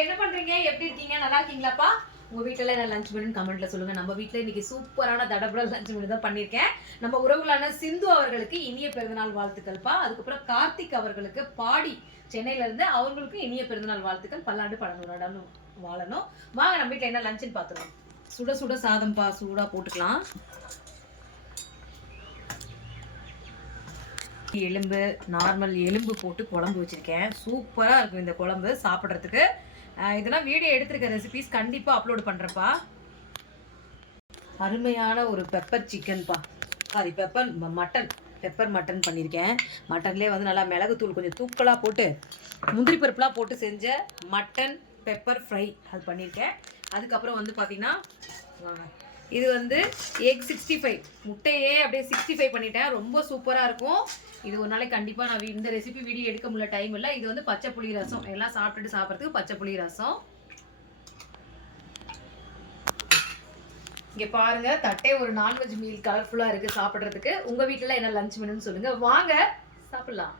என்ன பண்றீங்க? எப்படி இருக்கீங்க? நல்லா இருக்கீங்களாப்பா? உங்க வீட்ல என்ன லஞ்ச் மெனுன்னு கமெண்ட்ல சொல்லுங்க. நம்ம வீட்ல இன்னைக்கு சூப்பரான தடபுடல் லஞ்ச் மெனு தான் பண்ணியிருக்கேன். நம்ம உறவுகளான சிந்து அவர்களுக்கு இனிய பிறந்தநாள் வாழ்த்துக்கள்ப்பா. அதுக்கப்புறம் கார்த்திக் அவர்களுக்கு பாடி சென்னையில இருந்து அவங்களுக்கு இனிய பிறந்தநாள் வாழ்த்துக்கள். பல்லாண்டு பலநூறாண்டு வாழணும். வாங்க நம்ம வீட்ல என்ன லஞ்சுன்னு பார்த்துக்கலாம். சுட சுட சாதம்ப்பா, சூடா போட்டுக்கலாம். எலும்பு நார்மல் எலும்பு போட்டு குழம்பு வச்சிருக்கேன். சூப்பரா இருக்கும் இந்த குழம்பு சாப்பிட்றதுக்கு. இதெல்லாம் வீடியோ எடுத்திருக்க ரெசிபிஸ் கண்டிப்பாக அப்லோட் பண்ணுறப்பா. அருமையான ஒரு பெப்பர் சிக்கன்ப்பா, சாரி பெப்பர் மட்டன் பண்ணியிருக்கேன். மட்டன்லேயே வந்து நல்லா மிளகுத்தூள் கொஞ்சம் தூக்கலாக போட்டு முந்திரி பருப்புலாம் போட்டு செஞ்ச மட்டன் பெப்பர் ஃப்ரை அது பண்ணியிருக்கேன். அதுக்கப்புறம் வந்து பார்த்திங்கன்னா இது வந்து எக் 65 முட்டையே அப்படியே 65 பண்ணிட்டேன். ரொம்ப சூப்பராக இருக்கும். இது ஒரு நாளைக்கு கண்டிப்பாக நான் இந்த ரெசிபி வீடியோ எடுக்க முடியல, டைம் இல்லை. இது வந்து பச்சை புளி ரசம், எல்லாம் சாப்பிட்டுட்டு சாப்பிட்றதுக்கு பச்சை புளி ரசம். இங்கே பாருங்க, தட்டே ஒரு நான்வெஜ் மீல் கலர்ஃபுல்லாக இருக்குது சாப்பிட்றதுக்கு. உங்கள் வீட்டில் என்ன லஞ்ச் மெனுன்னு சொல்லுங்கள், வாங்க சாப்பிட்லாம்.